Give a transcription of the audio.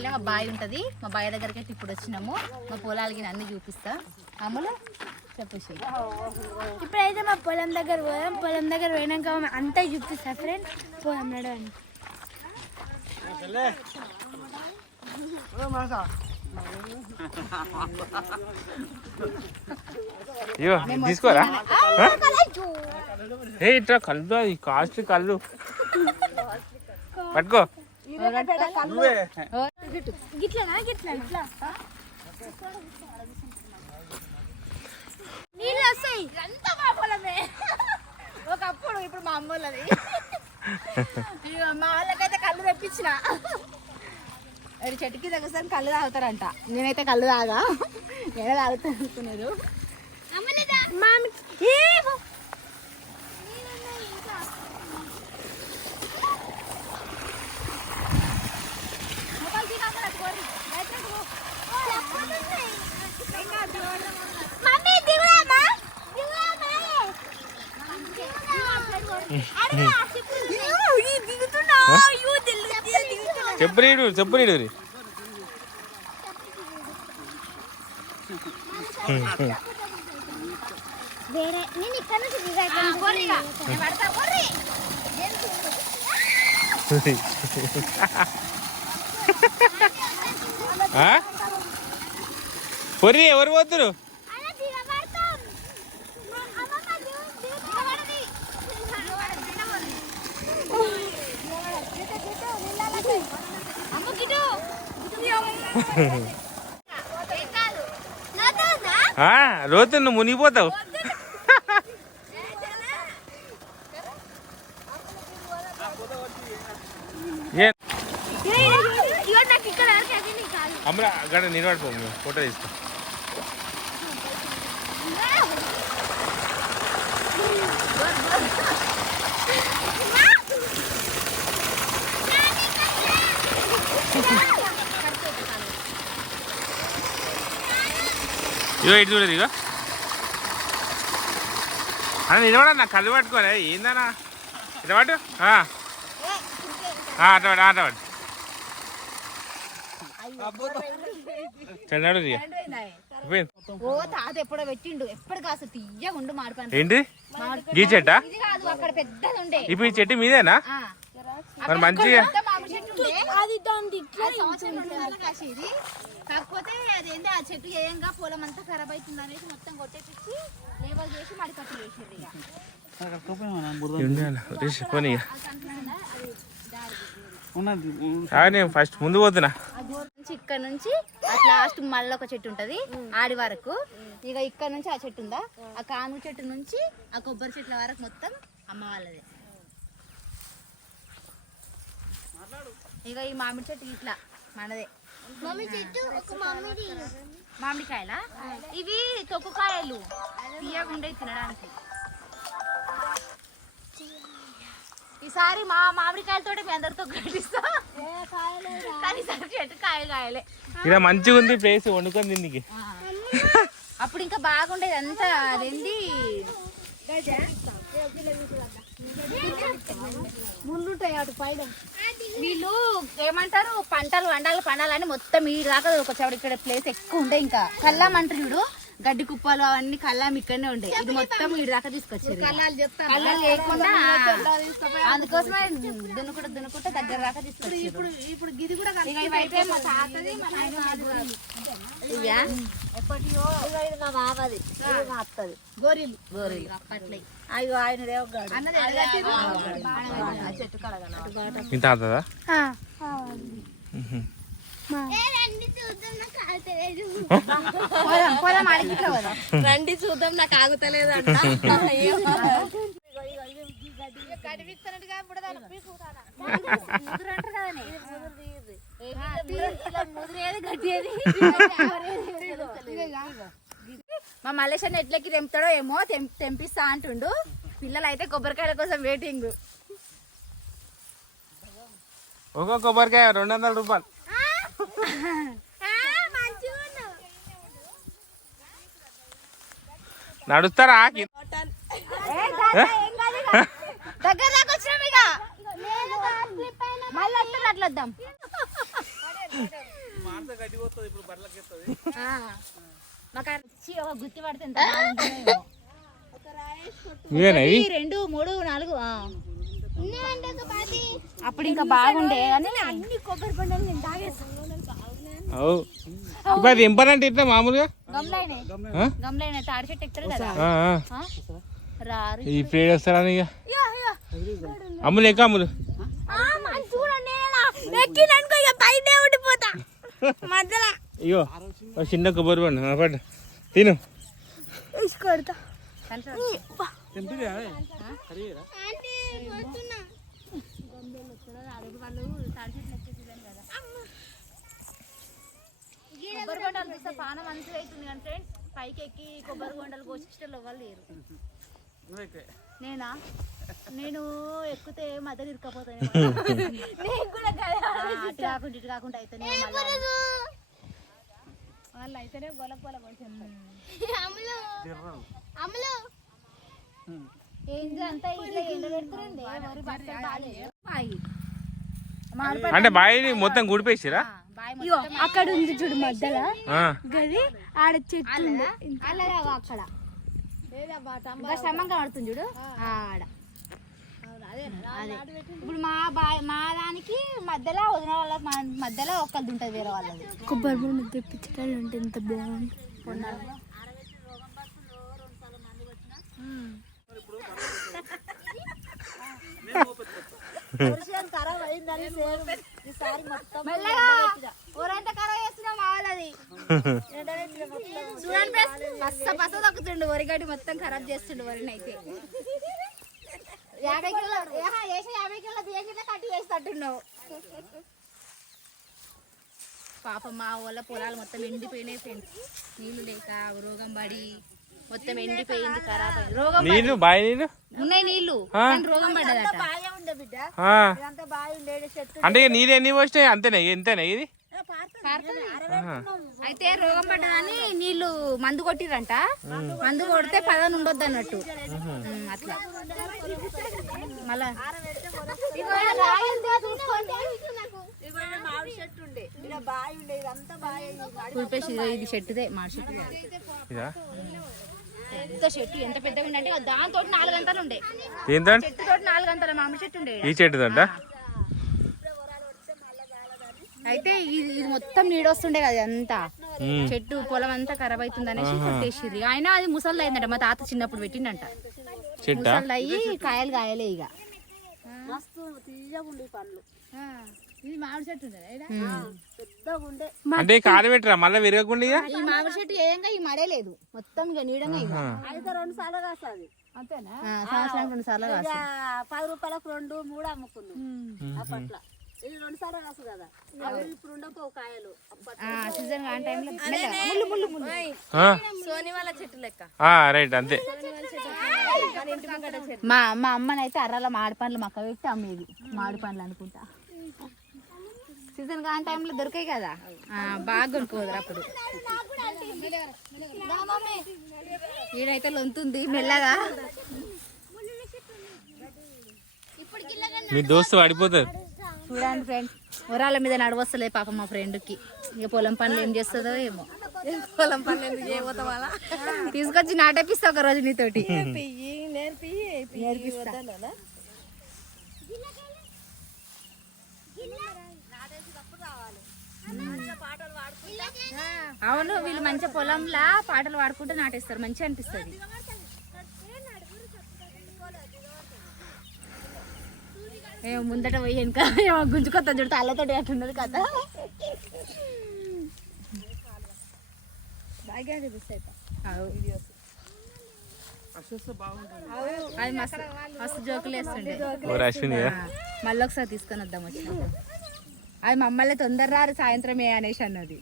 లోపలనే మా బావి ఉంటుంది. మా బావి దగ్గరికి అయితే ఇప్పుడు వచ్చినాము. మా పొలాలకి అన్ని చూపిస్తా. అమ్ములు చెప్పేసి ఇప్పుడైతే మా పొలం దగ్గర పోదాం. పొలం దగ్గర పోయినాక అంతా చూపిస్తా ఫ్రెండ్. పోదాం నడవండి. అయ్యో తీసుకోరా ఇట్లా కళ్ళు అది కాస్ట్ కళ్ళు పట్టుకో. నీళ్ళు వస్తాయి అంతా మా పొలమే. ఒకప్పుడు ఇప్పుడు మా అమ్మోళ్ళది. మా వాళ్ళకైతే కళ్ళు తెప్పించిన చెట్టుకి దగ్గర కళ్ళు తాగుతారంట. నేనైతే కళ్ళు తాగా, నేనే తాగుతా అనుకున్నారు. చెప్పనీడు చెప్పనీడు వేరే నేను ఇక్కడ నుంచి పొర్రి ఎవరు పోతురు? రోజు నువ్వు మునిగిపోతావు. అమ్మరా గడ నిలబడిపో, ఫోటో తీసుకో. ఇగో ఇటు చూడదు. ఇగో అని నిలబడ నా కళ్ళు పట్టుకోలే ఏందన్నా ఇటు పట్టు అటవాడు అటవాడు చెన్నాడు. ఓ తాత ఎప్పుడో పెట్టిండు, ఎప్పుడు కాస్త తీయగా ఉండు మాడిపోయింది. ఏంటి గీ చెట్టా? అక్కడ పెద్దది ఉండే. ఇప్పుడు ఈ చెట్టు మీదేనా? మరి మంచిగా కాకపోతే అదేంటి ఆ చెట్టు ఏయంగా పొలం అంతా ఖరాబ్ అవుతుంది అనేసి మొత్తం కొట్టేపించి లేవల్ చేసి మడికట్టు చేసేది. నేను ఫస్ట్ ముందు పోతున్నా. ఇక్కడ నుంచి లాస్ట్ మళ్ళీ ఒక చెట్టు ఉంటది ఆడి వరకు. ఇక ఇక్కడ నుంచి ఆ చెట్టు ఉందా, ఆ కాను చెట్టు నుంచి ఆ కొబ్బరి చెట్ల వరకు మొత్తం అమ్మ వాళ్ళదే. ఇక ఈ మామిడి చెట్టు ఇట్లా మనదే. మామిడికాయలా ఇవి తొక్కుకాయలు తీయగా ఉండే తినడానికి. ఈసారి మా మామిడికాయలతో మీ అందరితో కట్టిస్తా. కానీ చెట్టు కాయలే ఇలా మంచిగా ఉంది ప్లేస్ వండుకొని దీనికి. అప్పుడు ఇంకా బాగుండేది అంతా. అదేంటి ముందుంటాయి అటు పైన. వీళ్ళు ఏమంటారు పంటలు పండాలని మొత్తం ఈ దాకా వచ్చాడు. ఇక్కడ ప్లేస్ ఎక్కువ ఉండే. ఇంకా కల్లాం అంటారు చూడు, గడ్డి కుప్పలు అవన్నీ కల్లాం ఇక్కడనే ఉండే. ఇది మొత్తం ఈ దాకా తీసుకొచ్చారు. కల్లాలు లేకుండా అందుకోసమే దున్నుకుంటే దగ్గర దాకా తీసుకొచ్చారు. ఇప్పుడు గిది కూడా ఇవైతే మా తాతది మా నాయన గోరీలు అప్పట్లే. అయ్యో ఆయన చెట్టు ఇంత అవుతుందా? రండి చూద్దాం, నాకు ఆగుతలేదు అంట. మా మల్లేశ్వరిని ఎట్లకి తెంపుతాడో ఏమో, తెంపిస్తా అంటుండు. పిల్లలు అయితే కొబ్బరికాయల కోసం వెయిటింగ్. ఒక కొబ్బరికాయ 200 రూపాయలు. నడుస్తారా? దగ్గర దాకా వచ్చినాం. ఇక మళ్ళీ అట్లా వద్దాం. మాకు వచ్చి ఒక గుత్తి పడితే ఎంత బాగుంటుందో. ఇవేనా ఇవి? 2, 3, 4 అప్పుడు ఇంకా బాగుండే కానీ అన్ని కొబ్బరి పండుగ నేను తాగేస్తాను. అవు ఇప్పుడు అది ఎంపనంటే ఇట్లా మామూలుగా గమ్లైనా తాడి చెట్టు ఎక్కుతారు కదా రారు. ఈ ప్లేట్ వస్తారా ఇక అమ్ములు ఎక్క అమ్ములు చూడండి ఎక్కిననుకో ఇక పైనే ఉండిపోతా మధ్యలో అయ్యో ఒక చిన్న కొబ్బరి పండు పడ్డ తిను. కొడతా కొబ్బరి బొండాలు చూస్తే పానం మంచిగా అవుతుంది కానీ ఫ్రెండ్స్ పైకి ఎక్కి కొబ్బరి బొండాలు కోసిస్టర్లు ఎవరు లేరు. నేను ఎక్కితే మధ్య ఇరుక్కపోతాను. అటు కాకుండా ఇటు కాకుండా అయితేనే వాళ్ళు అయితేనే గొల గొల ఏంటి అంతా ఇట్లా ఎండ పెడుతుంది. అంటే బాయిని మొత్తం గుడిపేసిరా? అక్కడ ఉంది చూడు మధ్యలో గది ఆడ చెట్టు అక్కడ సమంగా పడుతుంది చూడు ఆడ. అదే ఇప్పుడు మా దానికి మధ్యలో వదిన వాళ్ళకి మధ్యలో ఒక్కది ఉంటుంది వేరే వాళ్ళది. కొబ్బరి బొండ తెప్పించడం అంటే ఎంత బాగుంది. ఊరంతా ఖరాబ్ చేస్తున్నా మా వాళ్ళది. చూడండి పస దొక్కుతుండు వరిగడ్డి మొత్తం ఖరాబ్ చేస్తుండు వరిని అయితే. 50 కిలోల 50 కిలోల బియ్యం గిట్ల కట్టి వేసి తట్టున్నావు. పాప మా వాళ్ళ పొలాలు మొత్తం ఎండిపోయినాయి ఫ్రెండ్స్. నీళ్లు లేక రోగం పడి మొత్తం ఎండిపోయింది ఖరాబ్ అయింది. రోగం నీళ్ళు బాయి నీళ్ళు ఉన్నాయి నీళ్లు కానీ రోగం పడ్డదట. అంటే నీళ్ళు ఎన్ని పోసినాయి అంతేనా ఎంతేనా ఇది? అయితే రోగం పడ్డదని నీళ్లు మందు కొట్టిరంట. మందు కొడితే పదన ఉండొద్దు అన్నట్టు అట్లా. మళ్ళా కులిపేసి ఇది చెట్టుదే మాడి చెట్టు. పెద్ద చెట్టు ఎంత పెద్దగా ఉండే దాంతో 4 గంటలు ఉండే. చెట్టుతో 4 గంటల మామిడి చెట్టు ఉండే. ఈ చెట్టు అయితే ఇది మొత్తం నీడొస్తుండే కదా అంతా చెట్టు పొలం అంతా ఖరాబ్ అవుతుంది అనేసి కొట్టేసిర్రు. ఆయన అది ముసళ్ళు అయిందంట. మా తాత చిన్నప్పుడు పెట్టిండంట. ముసళ్ళు అయ్యి కాయలు కాయలే ఇక. ఇది మామిడి చెట్టు అంటే కాలు పెట్టరా మళ్ళీ విరగకుండా. ఈ మామిడి చెట్టు ఏంగా ఈ మడే లేదు మొత్తం ఇక నీడగా. అయితే 2 సార్లు కాస్తుంది అంతేనా? సంవత్సరానికి 2 సార్లు కాదు. 10 రూపాయలకు 2, 3 అమ్ముకున్నాం అప్పట్లో. ఇది 2 సార్లు కాసు కదా. అవి ఇప్పుడు ఉండవు కాయలు. సీజన్ ఆ టైంలో సోని వాళ్ళ చెట్టు లెక్క. రైట్ అంతే. మా అమ్మనైతే అర్రల మాడి పండ్లు మక్క పెట్టి అమ్మేది. మాడి పండ్లు అనుకుంటా. సీజన్ కాని టైంలో దొరికాయి కదా బాగా కొనుక్కోదు అప్పుడు. ఈడైతే లొంతుంది మెల్లగా. మీ దోస్తు పడిపోతుంది. చూడండి ఫ్రెండ్ వరాల మీద నడవస్తలే పాప మా ఫ్రెండ్కి. ఇక పొలం పనులు ఏం చేస్తుందో ఏమో. పొలం పనులు ఎందుకు చేయబోతాం అలా తీసుకొచ్చి నాటేపిస్తా ఒక రోజు నీతోటి. అవును వీళ్ళు మంచిగా పొలంలా పాటలు పాడుకుంటూ నాటేస్తారు. మంచిగా అనిపిస్తుంది. ఏమో ముందట పోయి వెనుక ఏమో గుంజుకొస్తా చూడు తాళ్ళతోటి అట్లున్నది కదా. అది మస్తు మస్తు జోకులు వేస్తుండే. మళ్ళీ ఒకసారి తీసుకొని వద్దాం వచ్చినప్పుడు. అది మమ్మల్ని తొందర రారు సాయంత్రం ఏ అనేసి అన్నది.